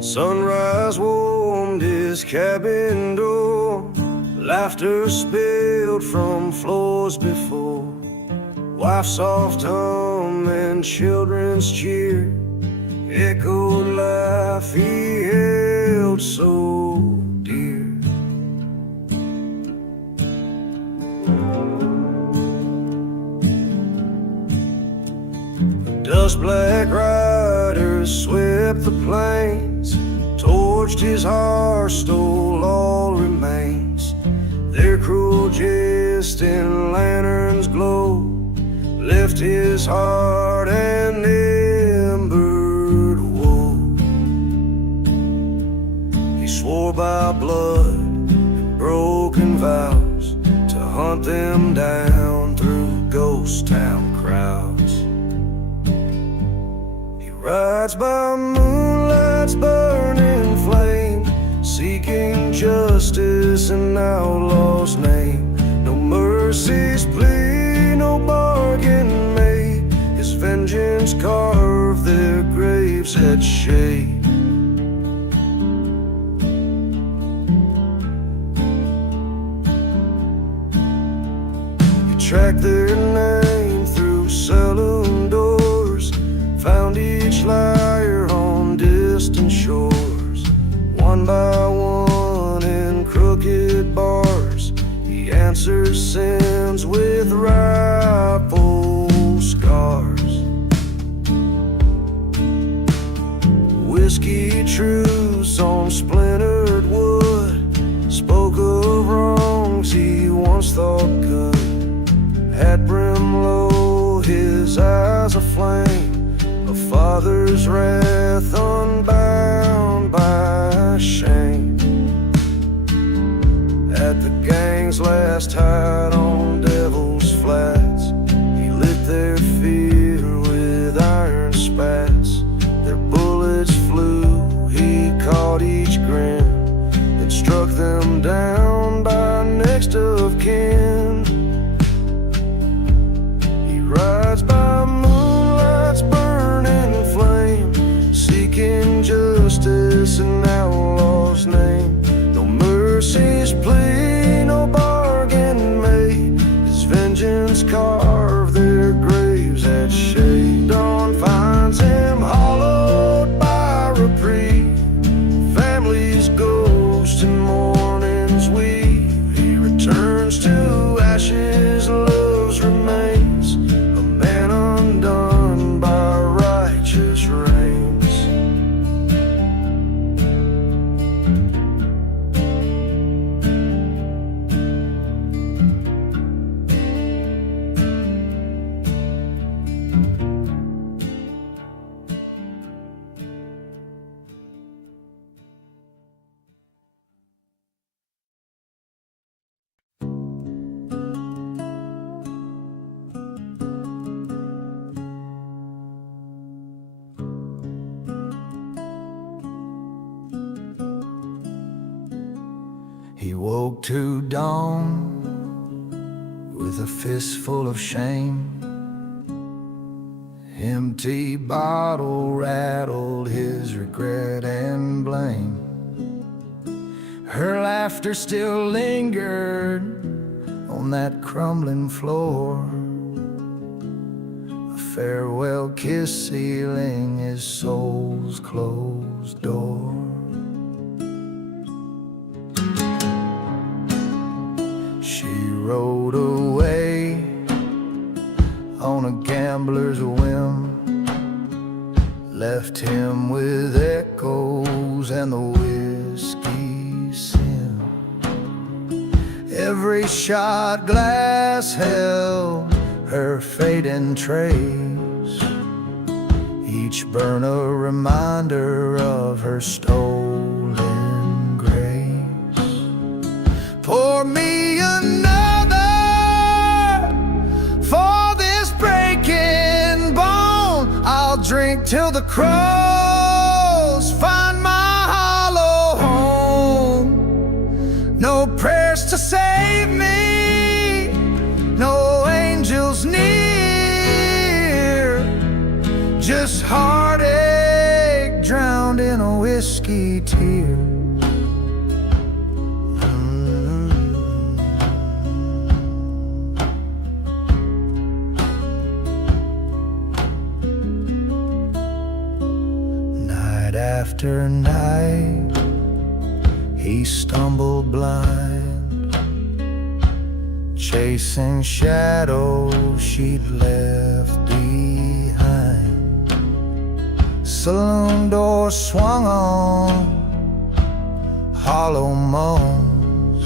Sunrise warmed his cabin door, laughter spilled from floors before. Wife's soft hum and children's cheer echoed life he held so dear. Dust black riders swept the plains, torched his heart, stole all remains. Their cruel jest in lanterns glow left his heart an embered woe. He swore by blood and broken vows to hunt them down through ghost town crowds. He rides by moonlight's burning flame, seeking justice in outlaw's name. No mercy's plea, no bargain made. His vengeance carved their graves at shade. He tracked their name through saloon doors, found each liar on distant shores. One by one in crooked bars, he answers sins with rifle scars. Whiskey truce on splintered wood spoke of wrongs he once thought good. At brim low, his eyes aflame, a father's wrath unbound by shame. At the gang's last hide on Devil's Flats, he lit their fear with iron spats. Their bullets flew, he caught each grin, then struck them down by next of kin. He rides by moonlight's burning flame, seeking justice in outlaw's name. No mercy's plea, no bargain made. His vengeance carved their graves at shade. Dawn finds him hollowed by reprieve, family's ghost in mourning's weave. He returns to ashes, love's remains, a man undone by righteous reigns. He woke to dawn with a fistful of shame. Empty bottle rattled his regret and blame. Her laughter still lingered on that crumbling floor, a farewell kiss sealing his soul's closed door. She rode away on a gambler's whim, left him with echoes and the whiskey sin. Every shot glass held her fading trace, each burn a reminder of her stolen grace. Pour me another for this breaking bone, I'll drink drink till the crows find my hollow home. No prayers to save me, no angels near, just heartache drowned in a whiskey tear. Night after night, he stumbled blind, chasing shadows she'd left behind. Saloon doors swung on, hollow moans,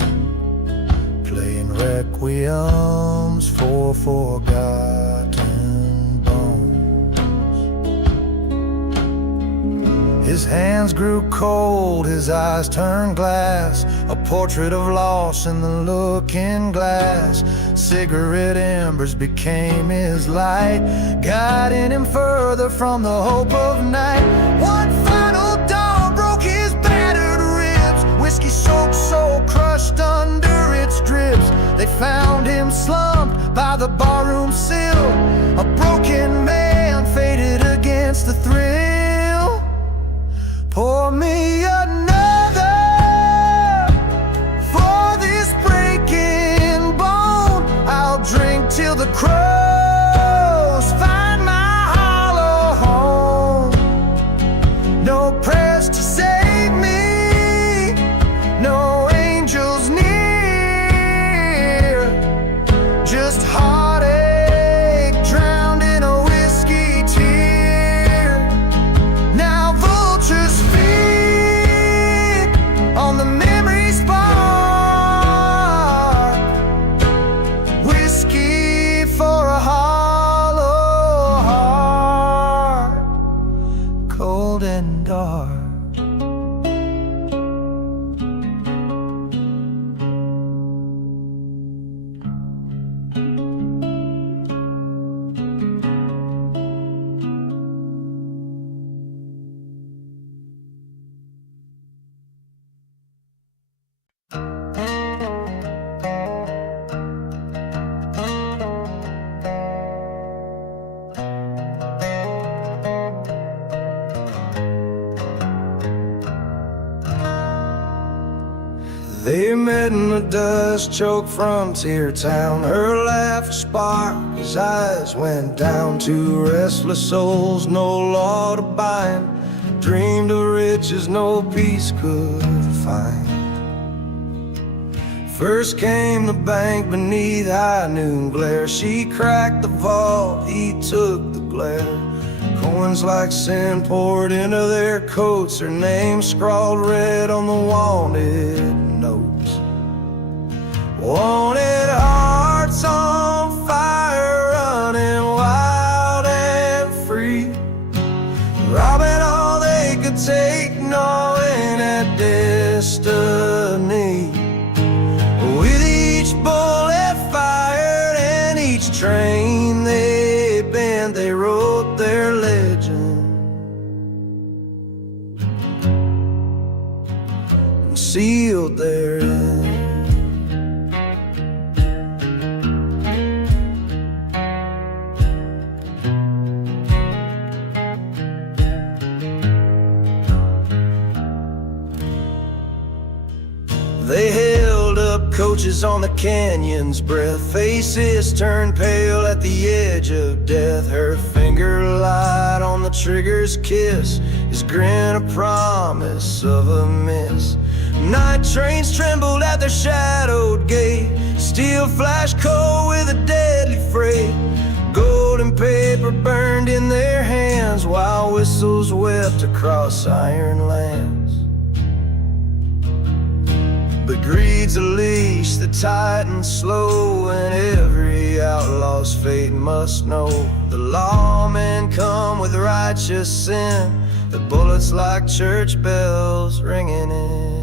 playing requiems for forgotten bones. His hands grew cold, his eyes turned glass, a portrait of loss in the looking glass. Cigarette embers became his light, guiding him further from the hope of night. One final dawn broke his battered ribs, whiskey-soaked soul crushed under its drips. They found him slumped by the barroom sill, a broken man faded against the thrill. Pour me another for this breaking bone. I'll drink till the crows find my hollow home. No prayers to save me, no angels near, just heartache drowned in a whiskey tear. Now vultures feed on the memory spark, whiskey for a hollow heart, cold and dark. They met in a dust-choked frontier town. Her laugh sparked, his eyes went down. Two restless souls, no law to bind, dreamed of riches no peace could find. First came the bank beneath high noon glare. She cracked the vault, he took the glare. Coins like sin poured into their coats, her name scrawled red on the wanted notes. Wanted hearts on fire, running wild and free, robbing all they could take, knowing at destiny. With each bullet fired and each train they bent, they wrote their legend and sealed their end. They held up coaches on the canyon's breath, faces turned pale at the edge of death. Her finger light on the trigger's kiss, his grin a promise of a miss. Night trains trembled at their shadowed gate, steel flashed cold with a deadly freight. Golden paper burned in their hands while whistles wept across iron lands. But greed's a leash that tightens slow, and every outlaw's fate must know. The lawmen come with righteous sin, the bullets like church bells ringing in.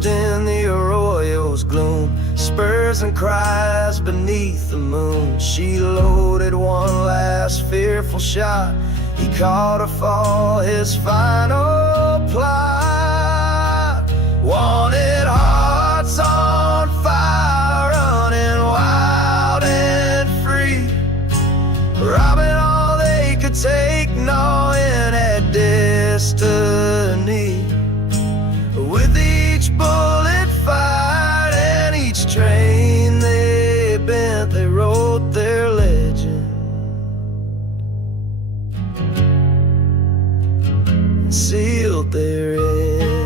submerged in the arroyo's gloom, spurs and cries beneath the moon. She loaded one last fearful shot. He caught her for his final plot. Wanted hearts on fire, running wild and free, robbing all they could take, gnawing at destiny. With each bullet fired and each train they bent, they wrote their legend, sealed their end.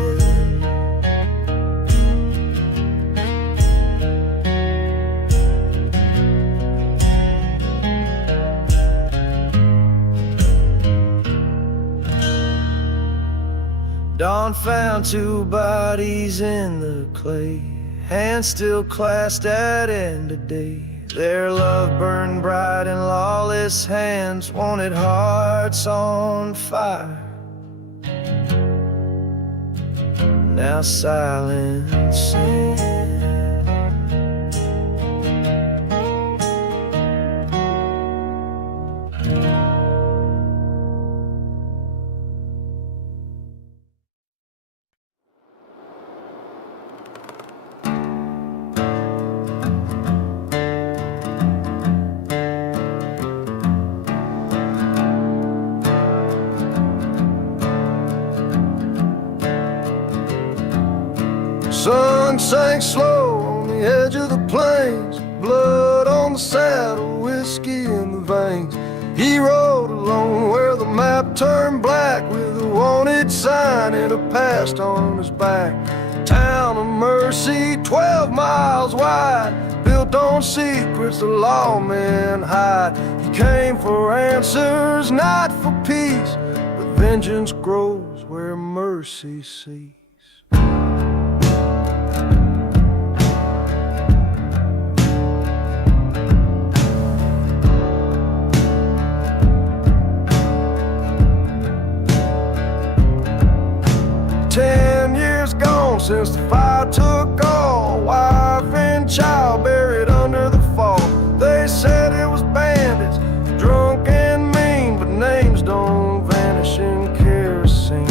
Dawn found two bodies in the clay, hands still clasped at end of day. Their love burned bright in lawless hands, wanted hearts on fire. Now silence sings. Sun sank slow on the edge of the plains, blood on the saddle, whiskey in the veins. He rode alone where the map turned black, with a wanted sign and a past on his back. Town of Mercy, 12 miles wide, built on secrets the lawmen hide. He came for answers, not for peace, but vengeance grows where mercy ceases. 10 years gone since the fire took all, wife and child buried under the fall. They said it was bandits, drunk and mean, but names don't vanish in kerosene.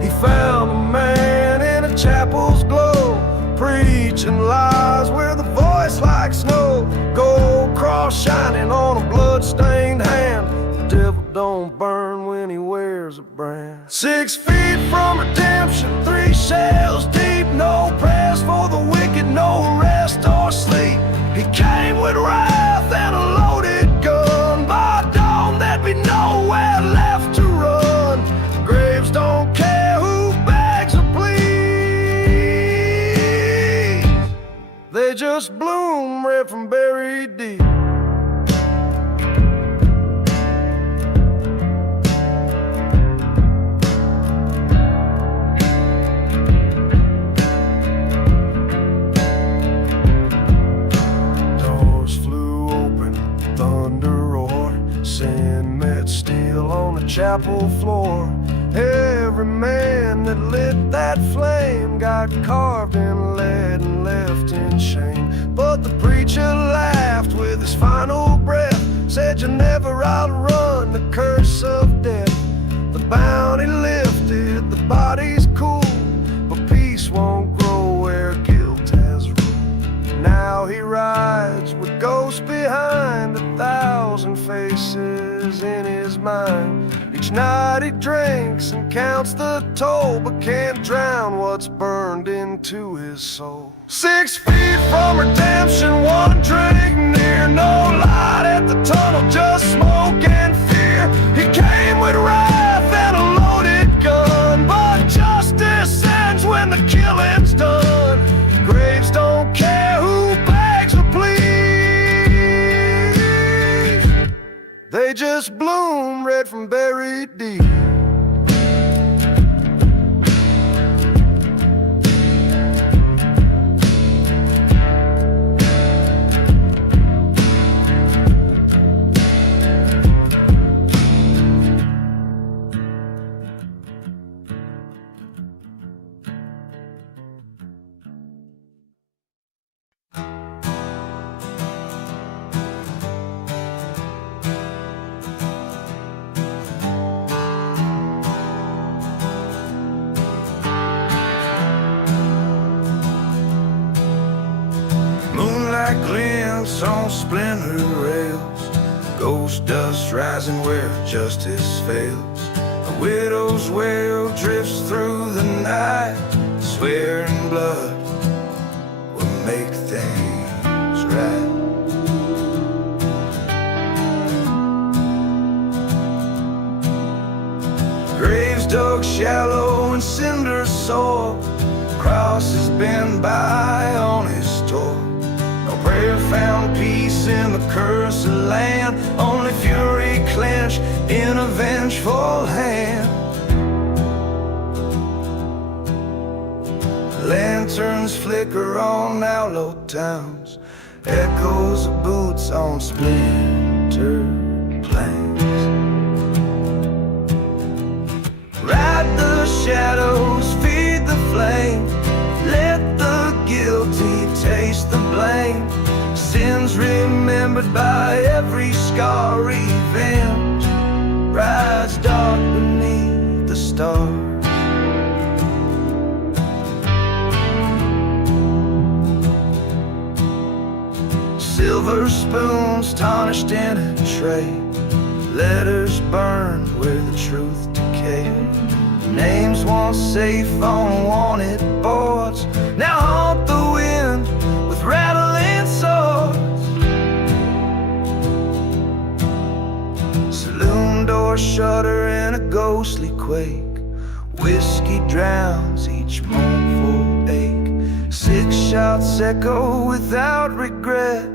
He found a man in a chapel's glow, preaching lies with a voice like snow. Gold cross shining on a blood-stained hand. The devil don't burn when he wears a brand. 6 feet from redemption, 3 shells deep. No prayers for the wicked, no rest or sleep. He came with wrath and a loaded gun. By dawn there'd be nowhere left to run. Graves don't care who begs or pleads, they just bloom red from buried deep. Chapel floor, every man that lit that flame got carved in lead and left in shame. But the preacher laughed with his final breath, said you'll never outrun the curse of death. The bounty lifted, the body's cool, but peace won't grow where guilt has ruled. Now he rides with ghosts behind, 1,000 faces in his mind. Each night he drinks and counts the toll, but can't drown what's burned into his soul. 6 feet from redemption, one drink near, no light at the tunnel, just smoke and fear. He came with wrath and a loaded gun, but justice ends when the killing's done. Graves don't care who begs or pleads, they just bloom red from buried deep. on splintered rails, ghost dust rising where justice fails. A widow's wail drifts through the night, swearing blood will make things right. Graves dug shallow in cinder soil, crosses bent by on his toil. No prayer found peace in the cursed land, only fury clenched in a vengeful hand. Lanterns flicker on outlaw towns, echoes of boots on splintered planks. Ride the shadows, feed the flame, let the guilty taste the blame. Sins remembered by every scar, revenge rides dark beneath the stars. Silver spoons tarnished in a tray, letters burned where the truth decayed. Names once safe on wanted boards now haunt the wind with rattling swords. Saloon doors shudder in a ghostly quake, whiskey drowns each mournful ache. 6 shots echo without regret,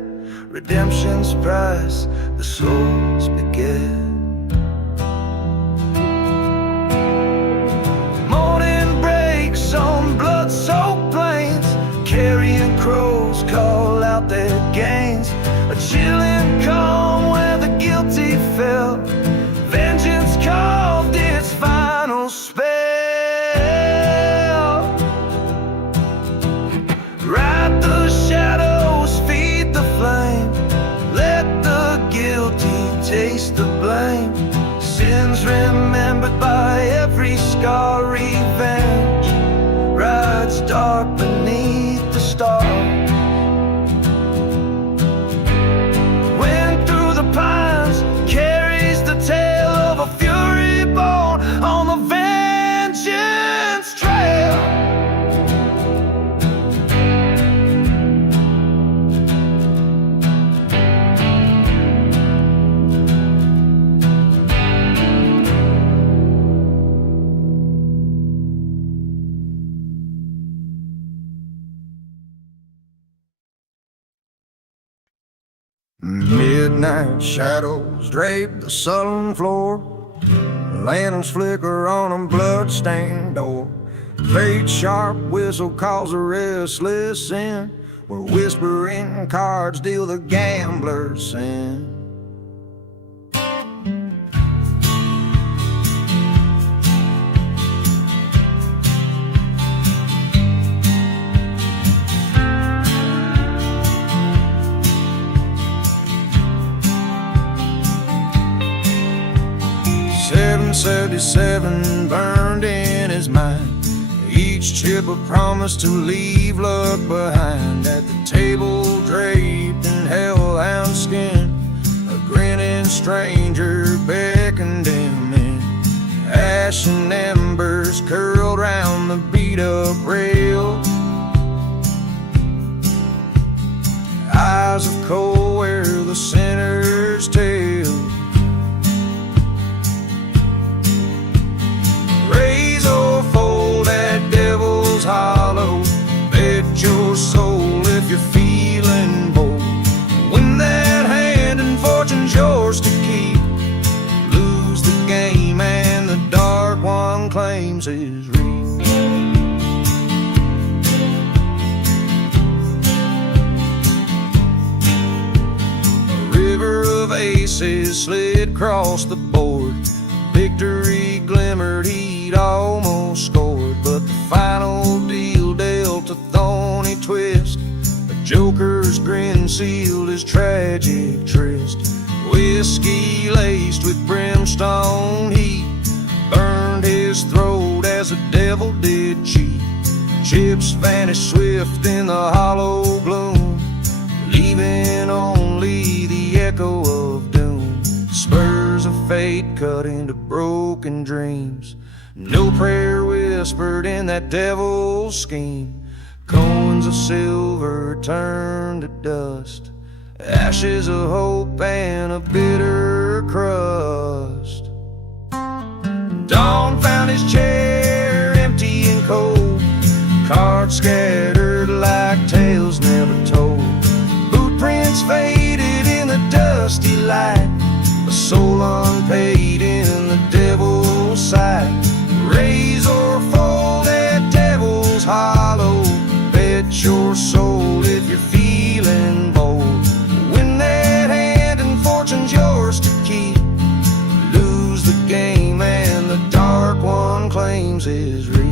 redemption's price the souls beget. On blood-soaked plains, carrion crows call out their gains. A chilling calm where the guilty fell, vengeance carved its final spell. Ride the shadows, feed the flame, let the guilty taste the blame. Sins remembered by every scar, revenge rides dark beneath the stars. Wind through the pines carries the tale of a fury born on the vengeance trail. Midnight shadows drape the sullen floor, lanterns flicker on a bloodstained door. Fate's sharp whistle calls a restless end, where whispering cards deal the gambler's sin. "777 burned in his mind, each chip a promise to leave luck behind. At the table draped in hellhound skin, a grinning stranger beckoned him in. Ash and embers curled round the beat-up rail, eyes of coal where the sinner's tale. Raise or fold that devil's hollow, bet your soul if you're feeling bold. Win that hand and fortune's yours to keep, lose the game and the dark one claims his reap. A river of aces slid across the board, victory glimmered, he'd almost scored. But the final deal dealt a thorny twist, a joker's grin sealed his tragic tryst. Whiskey laced with brimstone heat burned his throat as the devil did cheat. Chips vanished swift in the hollow gloom, leaving leaving only the echo of doom. Spurs of fate cut into broken dreams. No prayer whispered in that devil's scheme. Coins of silver turned to dust, ashes of hope and a bitter crust. Dawn found his chair empty and cold, cards scattered like tales never told. Boot prints faded in the dusty light, a soul unpaid in the devil's sight. Razor fold at devil's hollow, bet your soul if you're feeling bold. Win that hand and fortune's yours to keep. Lose the game and the dark one claims his reap.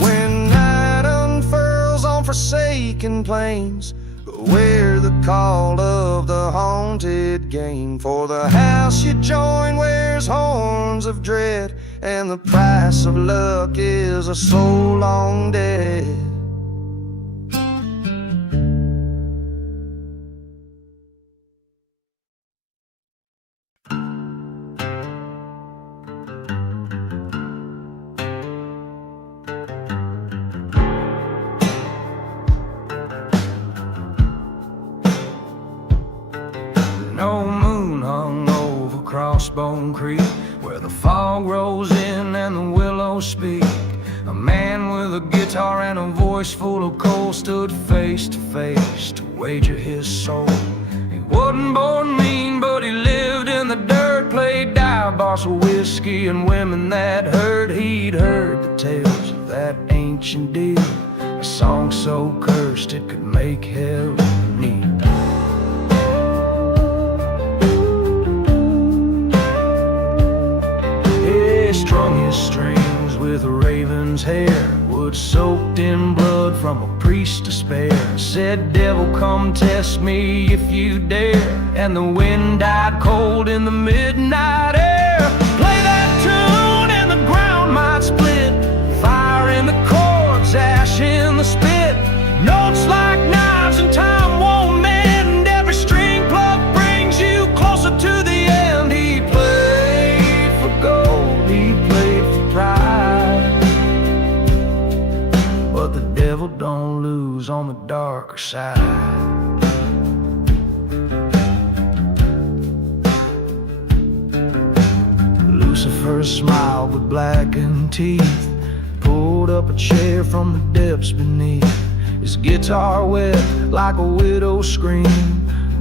When night unfurls on forsaken plains, beware the call of the haunted game. For the house you join wears horns of dread, and the price of luck is a soul long dead. No moon hung over Crossbone Creek, where the fog rolls in and the willows speak. A man with a guitar and a voice full of coal stood face to face to wager his soul. He wasn't born mean, but he lived in the dirt, played dive bars of whiskey and women that hurt. He'd heard the tales of that ancient deal, a song so cursed it could make hell kneel. Strung his strings with a raven's hair, wood soaked in blood from a priest's despair. Said, devil, come test me if you dare. And the wind died cold in the midnight air. Play that tune and the ground might split, fire in the chords, ash in the spit. Notes like knives and time won't mend. Every string pluck brings you closer to the end. He played for gold, he played for pride, but the devil don't lose on the darker side. Lucifer smiled with blackened teeth, pulled up a chair from the depths beneath. His guitar wept like a widow's scream,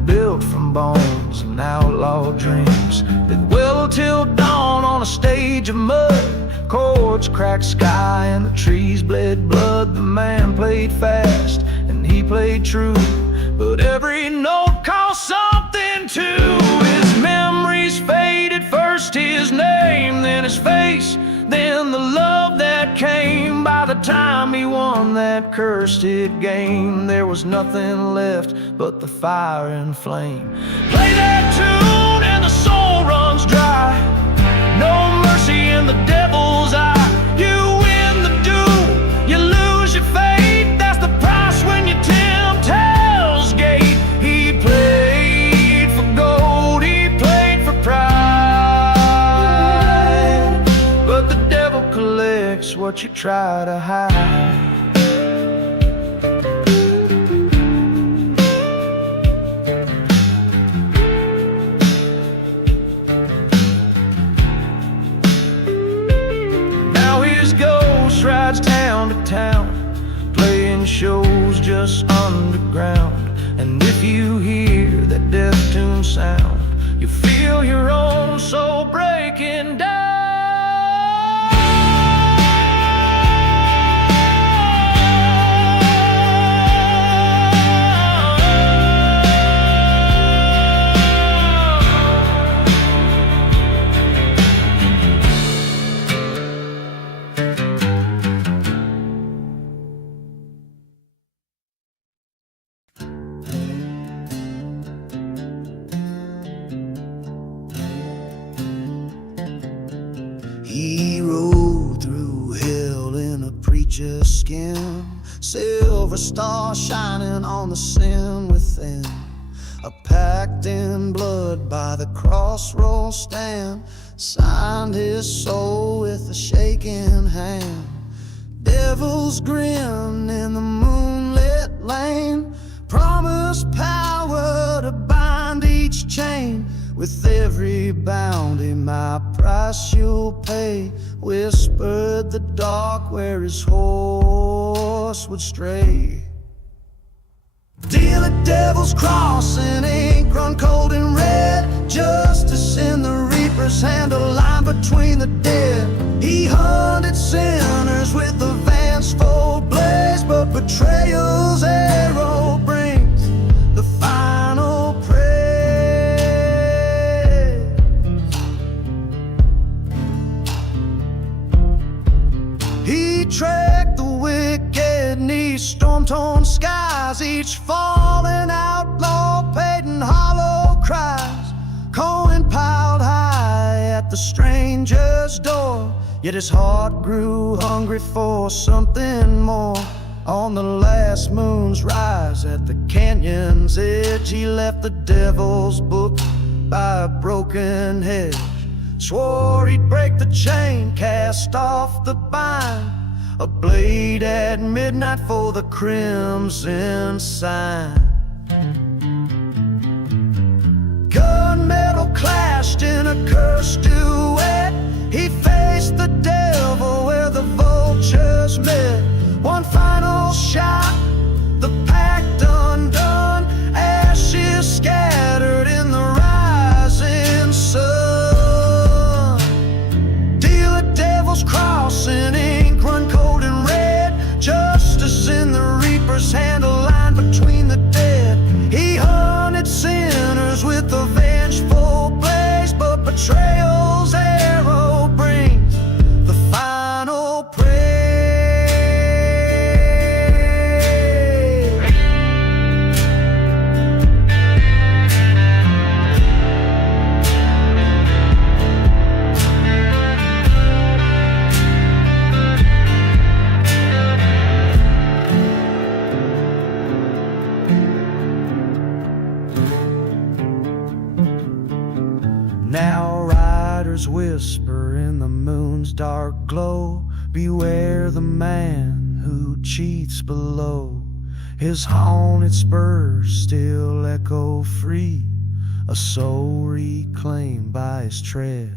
built from bones and outlaw dreams that will till dawn on a stage of mud. Chords cracked sky and the trees bled blood. The man played fast and he played true, but every note cost something too. His memories faded, first his name, then his face, then the love that came. By the time he won that cursed game, there was nothing left but the fire and flame. Play that tune and the soul runs dry, no mercy in the devil's eye. You win the duel, you lose your fate. That's the price when you tempt hell's gate. He played for gold, he played for pride, but the devil collects what you try to hide. Rides town to town, playing shows just underground. And if you hear that death tune sound, you feel your own soul breaking down. skin, silver star shining on the sin within. A pact in blood by the crossroads stand, signed his soul with a shaking hand. Devil's grin in the moonlit lane, promised power to bind each chain. With every bounty my price you'll pay, whispered the dark where his horse would stray. Deal a devil's cross in ink run cold and red, justice in the reaper's hand, a line between the dead. He hunted sinners with a vengeful blaze, but betrayal's arrow brings the final praise. He tracked the wicked 'neath storm-torn skies, each fallen outlaw paid in hollow cries. Coin piled high at the stranger's door, yet his heart grew hungry for something more. On the last moon's rise at the canyon's edge, he left the devil's book by a broken hedge. Swore he'd break the chain, cast off the bind, a blade at midnight for the crimson sign. Gunmetal clashed in a cursed duet, he faced the devil where the vultures met. One final shot, the pact undone, ashes scattered in the rising sun. Deal a devil's cross in ink run cold and red, justice in the reaper's hand, a line between the dead. He hunted sinners with a vengeful blaze, but betrayal's arrow brings the final praise. Now riders whisper in the moon's dark glow, beware the man who cheats below. His haunted spurs still echo free, a soul reclaimed by his treachery.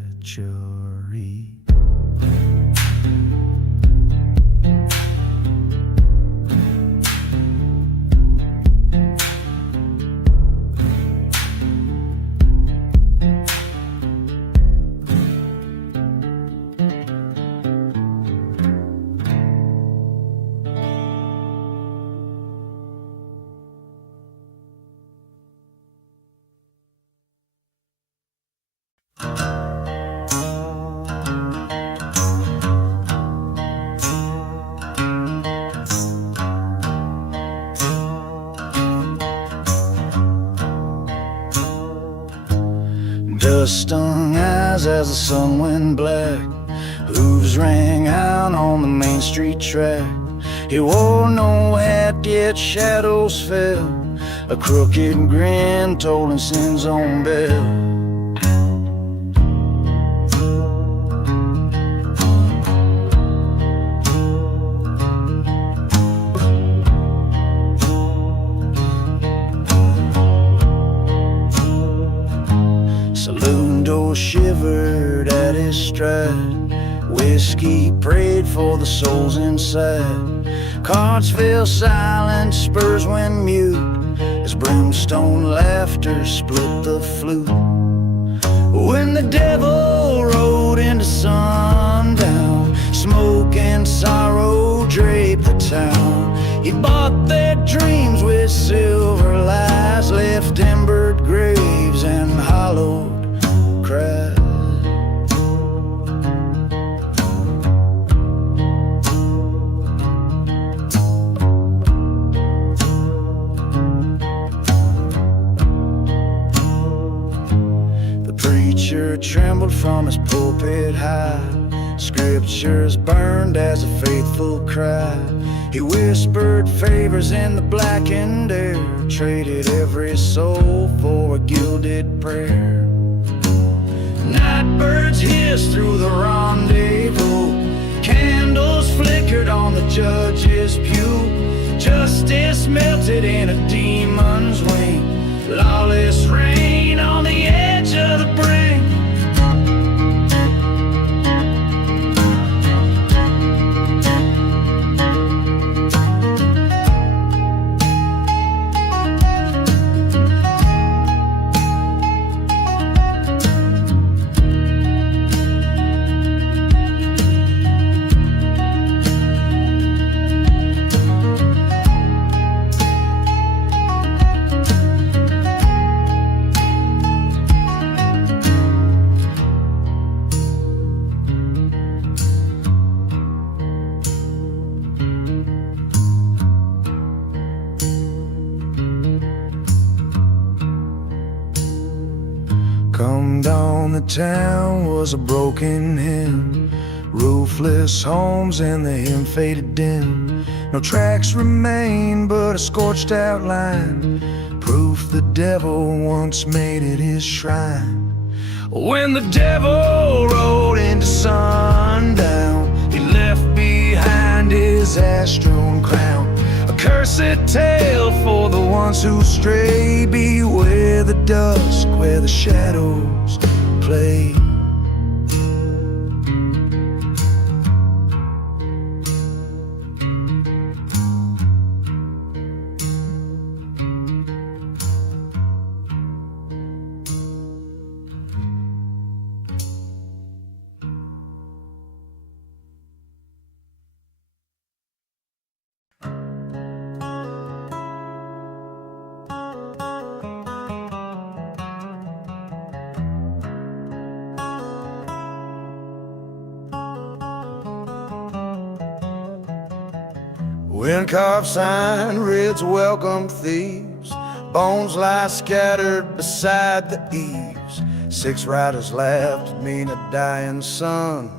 Dust-stung eyes as the sun went black, hooves rang out on the main street track. He wore no hat, yet shadows fell, a crooked grin told in sin's own bell. Saloon door shivered at his stride, whiskey prayed for the souls inside. Cards fell silent, spurs went mute, as brimstone laughter split the flute. When the devil rode into sundown, smoke and sorrow draped the town. He bought their dreams with silver lies, left embered graves and hollowed cries. The preacher trembled from his pulpit high, scriptures burned as a faithful cry. He whispered favors in the blackened air, traded every soul for a gilded prayer. Night birds hissed through the rendezvous, candles flickered on the judge's pew. Justice melted in a demon's wing, lawless rain on the edge of the brink. Come down the town was a broken hen, roofless homes and the hemp-faded dim. No tracks remain but a scorched outline, proof the devil once made it his shrine. When the devil rode into sundown, he left behind his ash-strewn crown. A cursed tale for the ones who stray. Beware the dusk where the shadows play. When carved sign reads welcome thieves, bones lie scattered beside the eaves. 6 riders laughed at me in a dying sun,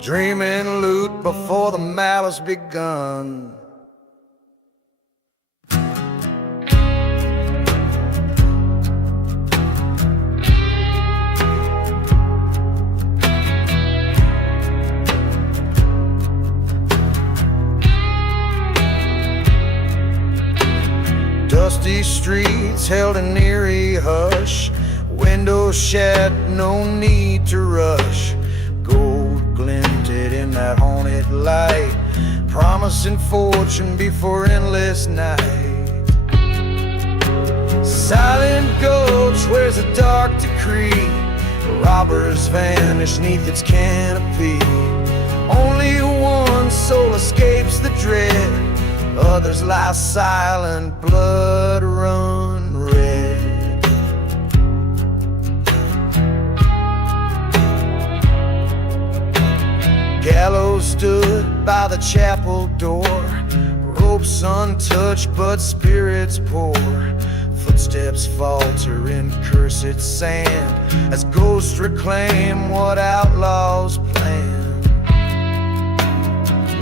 dreaming loot before the malice begun. Dusty streets held an eerie hush, windows shut, no need to rush. Gold glinted in that haunted light, promising fortune before endless night. Silent gulch wears a dark decree, robbers vanish neath its canopy. Only one soul escapes the dread, others lie silent, blood run red. Gallows stood by the chapel door, ropes untouched but spirits pour. Footsteps falter in cursed sand as ghosts reclaim what outlaws plan.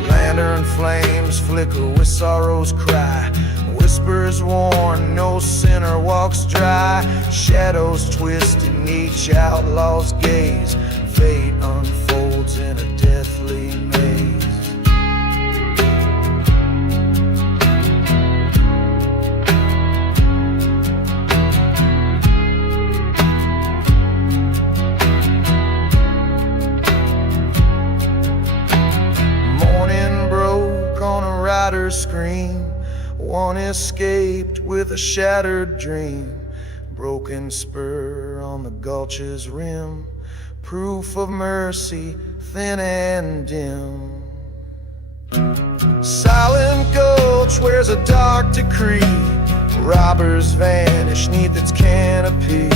Lantern flames flicker with sorrow's cry, whispers warn no sinner walks dry. Shadows twist in each outlaw's gaze, fate unfolds in a deathly maze. Scream, one escaped with a shattered dream. Broken spur on the gulch's rim, proof of mercy thin and dim. Silent gulch wears a dark decree, robbers vanish neath its canopy.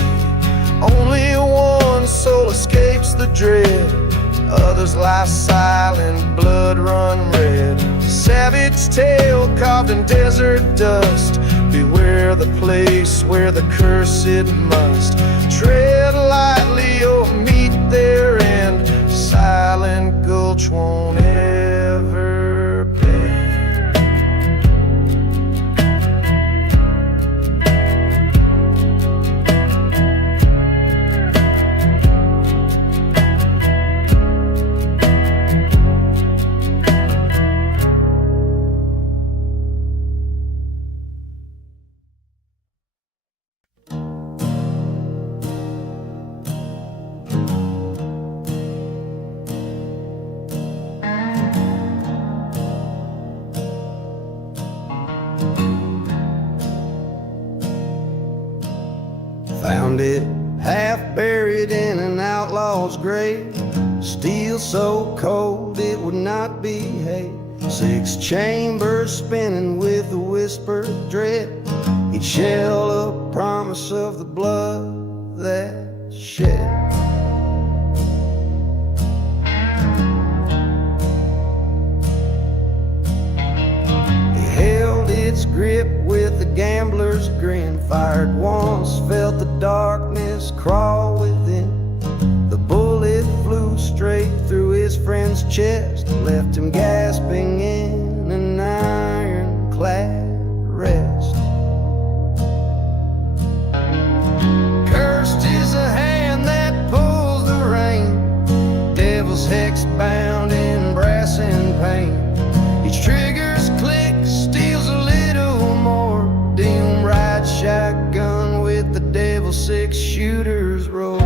Only one soul escapes the dread, others lie silent, blood run red. Savage tale carved in desert dust, beware the place where the cursed must tread lightly or meet their end. Silent gulch won't ever bend. Found it half buried in an outlaw's grave, steel so cold it would not behave. 6 chambers spinning with a whisper of dread. He'd shell a promise of the blood that shed. He held its grip with a gambler's grin, fired once, felt the darkness crawl within. The bullet flew straight through his friend's chest, left him gasping in an ironclad rest. Cursed is the hand that pulls the rein, devil's hex bound in brass and pain. Each trigger's click steals a little more, dim right shotgun with the devil's 6 shooters roll.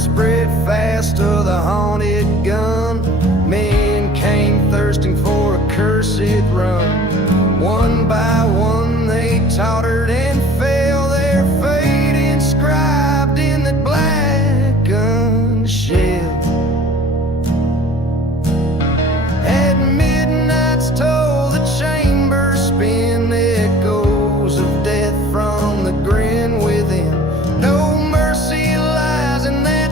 Spread fast of the haunted gun. Men came thirsting for a cursed run. One by one they tottered and fell, their fate inscribed in that blackened shell. At midnight's toll the chambers spin, echoes of death from the grin within. No mercy lies in that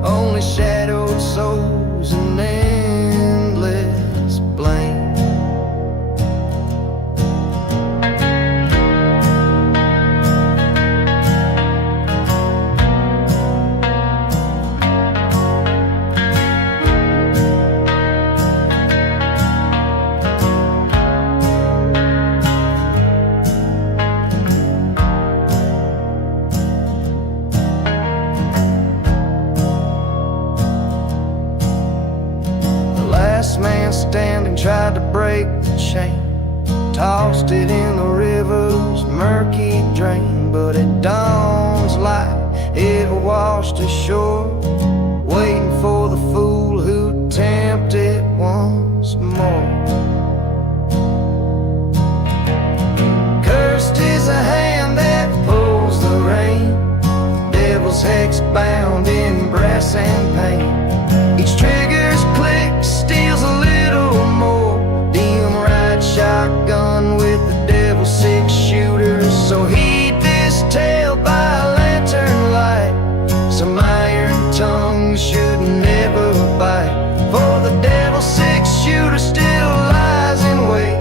only shadowed souls and endless blame. Last man standing tried to break the chain, tossed it in the river's murky drain. But at dawn's light it washed ashore, waiting for the fool who'd tempt it once more. Cursed is the hand that pulls the rein, devil's hex bound in brass and pain. Each trigger's click steals a little more, dim right shotgun with the devil's 6 shooters. So heed this tale by lantern light, some iron tongue should never bite. For the devil's 6 shooter still lies in wait,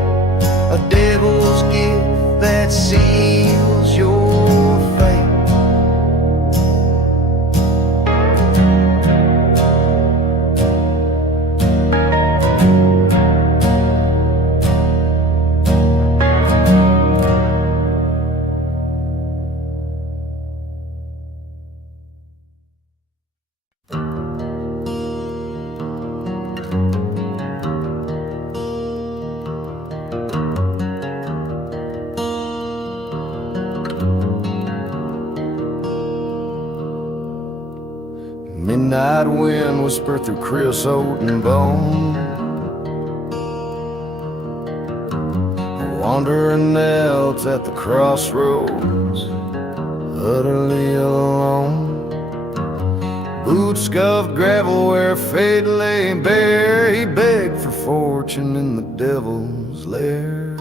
a devil's gift that seals your fate. Midnight wind whispered through creosote and bone. A wanderer knelt at the crossroads, utterly alone. Boots scuffed gravel where fate lay bare. He begged for fortune in the devil's lair.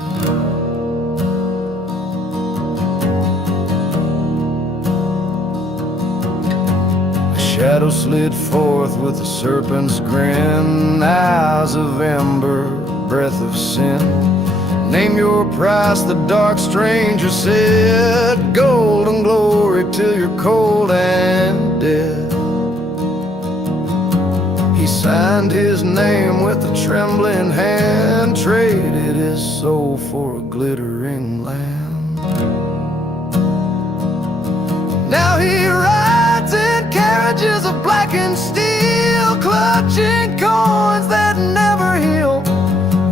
Shadow slid forth with a serpent's grin, eyes of ember, breath of sin. Name your price, the dark stranger said, gold and glory till you're cold and dead. He signed his name with a trembling hand, traded his soul for a glittering lamb. Now he rides in carriages of blackened steel, clutching coins that never heal.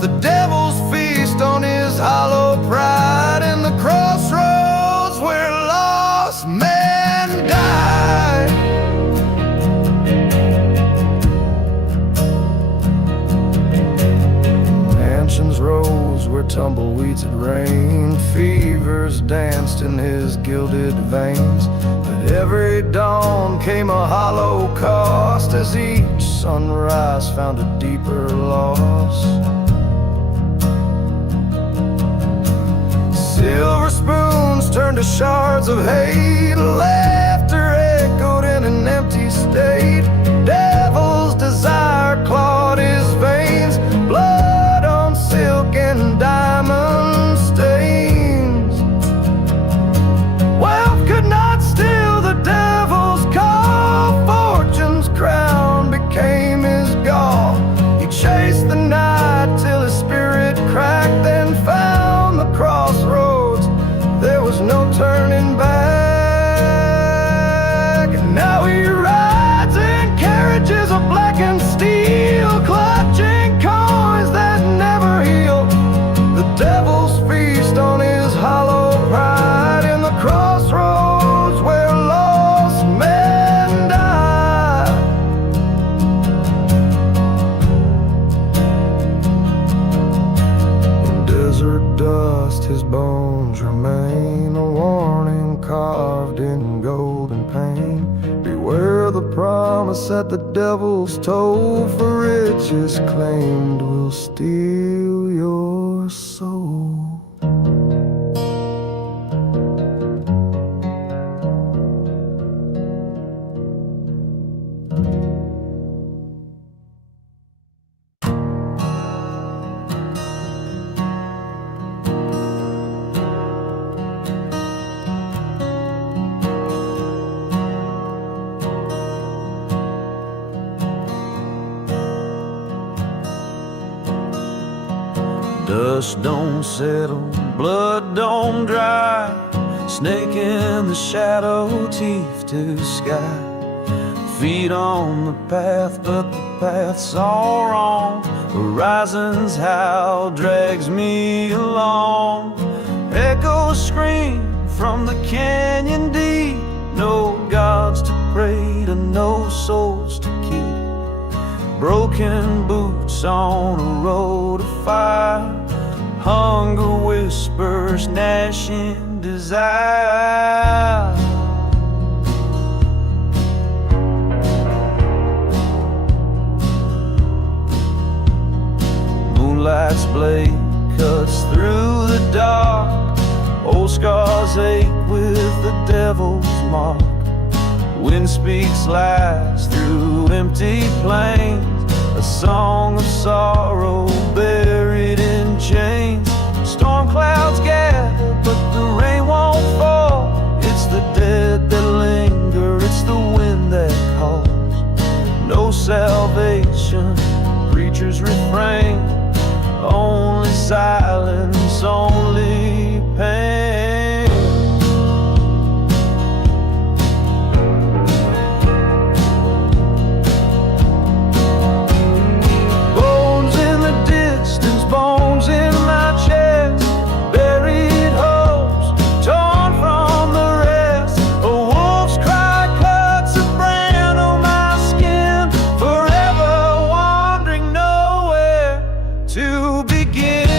The devil's feast on his hollow pride, in the crossroads where lost men die. streets had rained, fevers danced in his gilded veins. But every dawn came a hollow cost, as each sunrise found a deeper loss. Silver spoons turned to shards of hate, laughter echoed in an empty state. Devil's desire clawed his veins, blood on silk and diamond stains. Wealth could not steal the devil's call, fortune's crown became his gall. He chased the night till his spirit cracked, then found the crossroads. There was no turning back, and now he rides in carriages of blackened steel, clutching coins that never heal. The devil's feast on his hollow pride, in the crossroads where lost men die. In desert dust his bones remain, a warning carved in golden pain. Beware the promise that the devil's told, for riches claimed will steal your soul. Dust don't settle, blood don't dry, snake in the shadow, teeth to sky. Feet on the path, but the path's all wrong. Horizon's howl drags me along. Echoes scream from the canyon deep, no gods to pray to, no souls to keep. Broken boots on a road of fire, hunger whispers, gnashing desire. Moonlight's blade cuts through the dark, old scars ache with the devil's mark. Wind speaks lies through empty plains, a song of sorrow buried in chains. Storm clouds gather, but the rain won't fall. It's the dead that linger, it's the wind that calls. No salvation, preachers refrain, only silence, only pain. Bones in my chest, buried hopes torn from the rest. A wolf's cry cuts a brand on my skin, forever wandering nowhere to begin.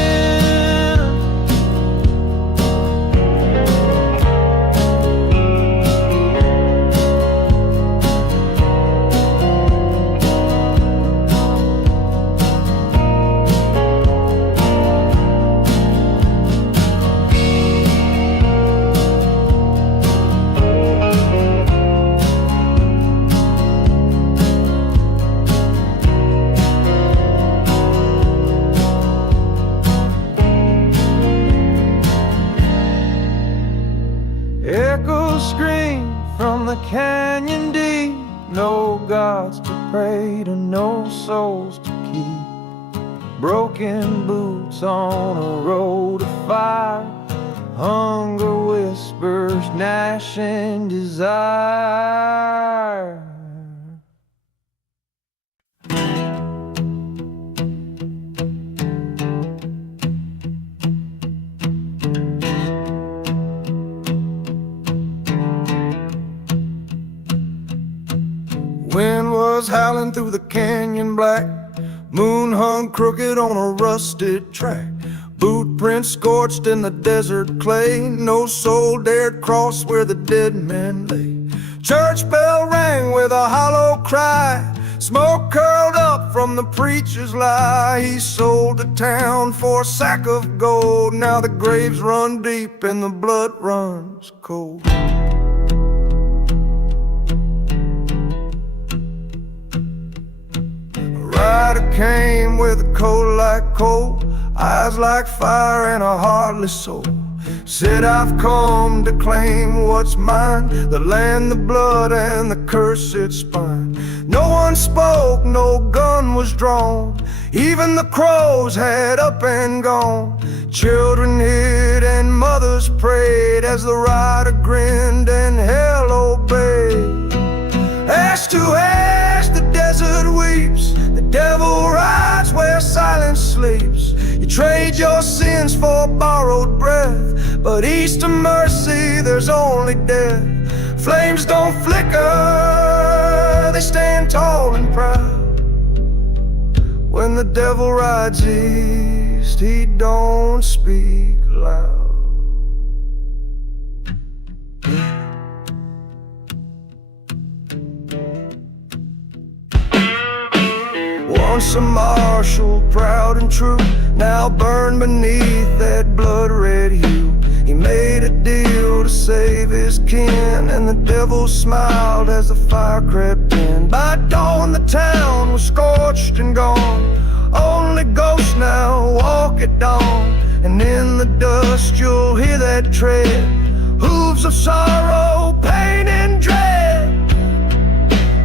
Echoes scream from the canyon deep, no gods to pray to, no souls to keep. Broken boots on a road of fire, hunger whispers, gnashing desire. Wind was howling through the canyon black, moon hung crooked on a rusted track. Boot footprints scorched in the desert clay. No soul dared cross where the dead men lay. Church bell rang with a hollow cry. Smoke curled up from the preacher's lie. He sold the town for a sack of gold. Now the graves run deep and the blood runs cold. A rider came with a coat like coal, eyes like fire and a heartless soul. Said, I've come to claim what's mine, the land, the blood, and the cursed spine. No one spoke, no gun was drawn. Even the crows had up and gone. Children hid and mothers prayed as the rider grinned and hell obeyed. Ash to ash, the desert weeps. The devil rides where silence sleeps. You trade your sins for borrowed breath, but east of mercy there's only death. Flames don't flicker, they stand tall and proud. When the devil rides east, he don't speak loud. Once a marshal, proud and true, now burned beneath that blood-red hue. He made a deal to save his kin, and the devil smiled as the fire crept in. By dawn the town was scorched and gone. Only ghosts now walk at dawn, and in the dust you'll hear that tread. Hooves of sorrow, pain and dread.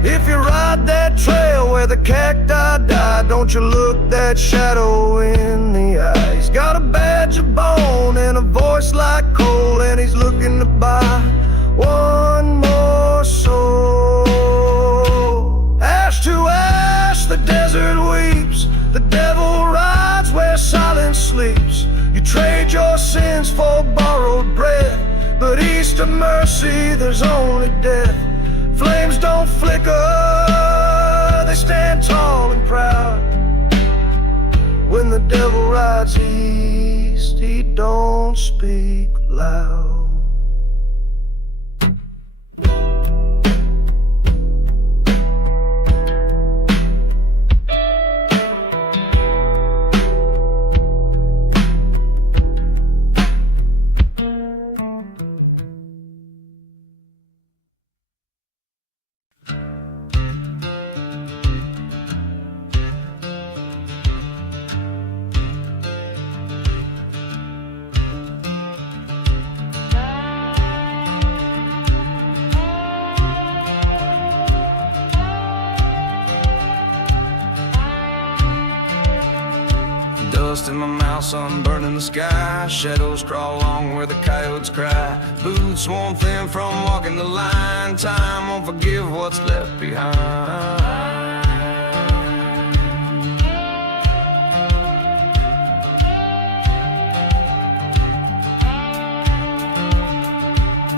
If you ride that trail where the cacti die, don't you look that shadow in the eye. He's got a badge of bone and a voice like coal, and he's looking to buy one more soul. Ash to ash, the desert weeps. The devil rides where silence sleeps. You trade your sins for borrowed breath, but east of mercy there's only death. Flames don't flicker, they stand tall and proud. When the devil rides east, he don't speak loud. Dust in my mouth, sun burning the sky. Shadows crawl along where the coyotes cry. Boots worn thin from walking the line. Time won't forgive what's left behind.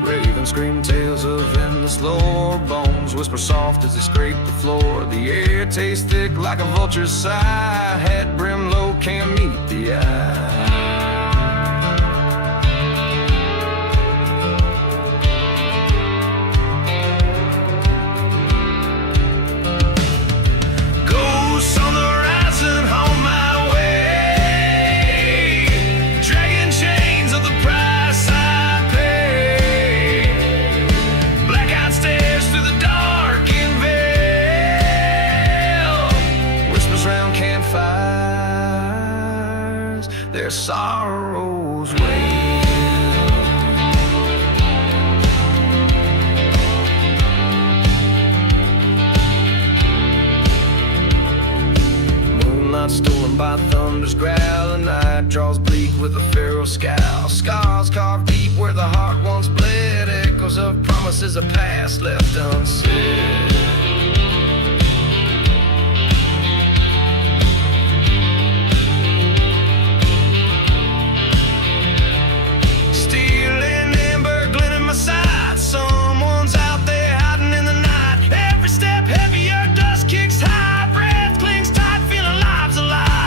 Ravens scream tales of endless lore. Bones whisper soft as they scrape the floor. The air tastes thick like a vulture's sigh. Head brim low, can't meet the eye. Ghosts on the horizon, on my way, dragging chains of the price I pay. Blackout stairs through the darkened veil, whispers round campfires, their sorrows wail. Moonlight stolen by thunder's growl. The night draws bleak with a feral scowl. Scars carved deep where the heart once bled. Echoes of promises of past left unsaid. Someone's out there hiding in the night. Every step heavier, dust kicks high. Breath clings tight, feeling lives alive.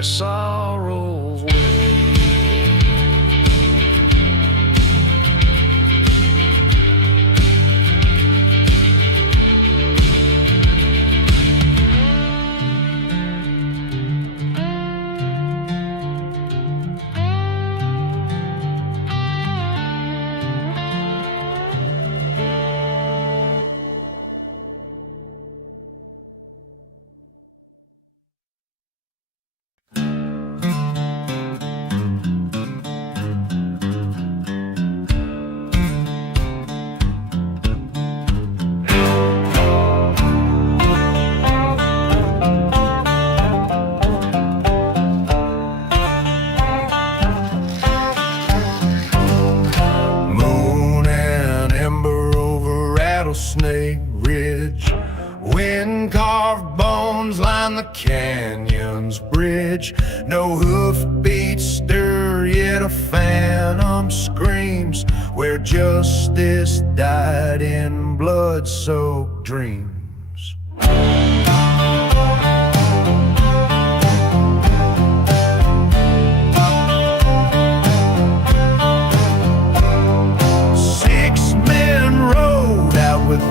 their sorrows. Rattlesnake Ridge, wind-carved bones line the canyon's bridge. No hoofbeats stir, yet a phantom screams where justice died in blood-soaked dreams.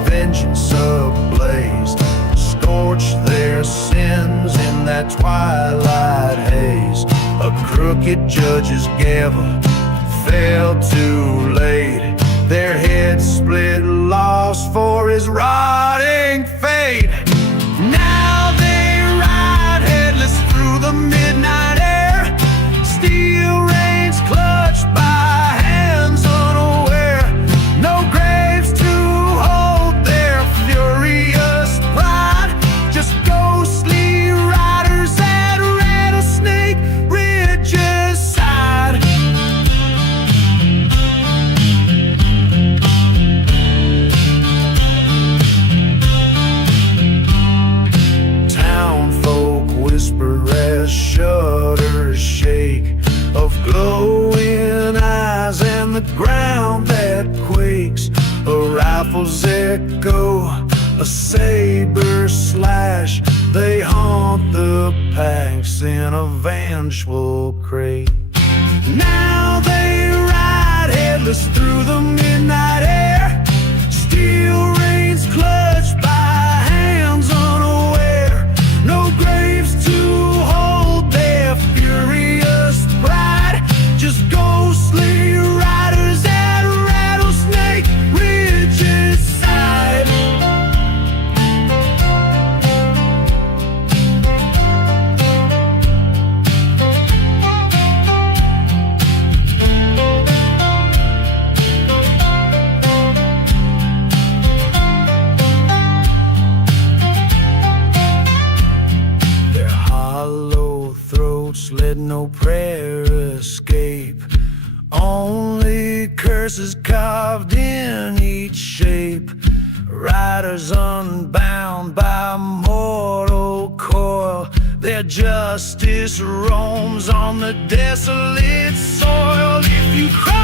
Vengeance ablaze, scorched their sins in that twilight haze. A crooked judge's gavel fell too late. Their heads split, lost for his rotting fate. Now they ride headless through the midnight air. Steel reins clutched by hands unaware. No graves to ghostly riders at Rattlesnake Ridge's side. Townfolk whisper as shutters shake, of glowing eyes and the ground that quakes. A rifle's echo, a saber slash, they haunt the packs in a vengeful crate. Now they ride headless through the midnight air. Steel reins clutched by hands unaware. No graves to hold their furious pride. Just ghostly riders at Rattlesnake Ridge's side. Let no prayer escape. Only curses carved in each shape. Riders unbound by mortal coil. Their justice roams on the desolate soil. If you cry